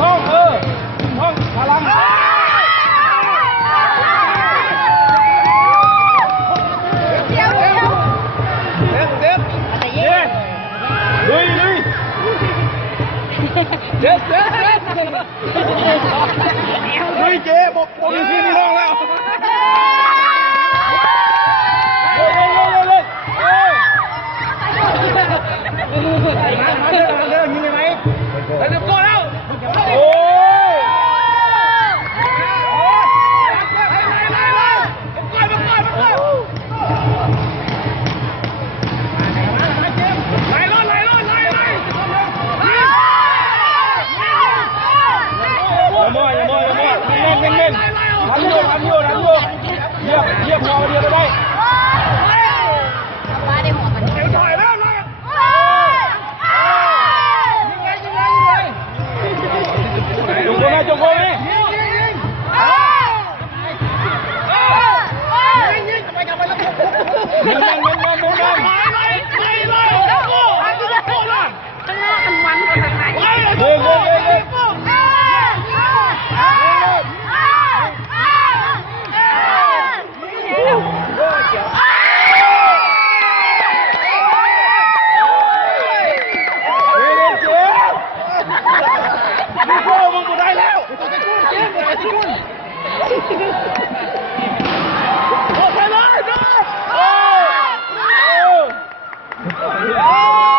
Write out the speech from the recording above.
ห้องห้องพลังเด็ดลุยเด็ดลุยเจ๊บอกมีพี่มีน้องแล้วยิงไหมแล้วเดี๋ยวก็แล้วโอ้เยียบพอเดียวได้ป้าได้หัวมันเดี๋ยวถอยแล้วเลยจงโกนะจงโกนะโอ้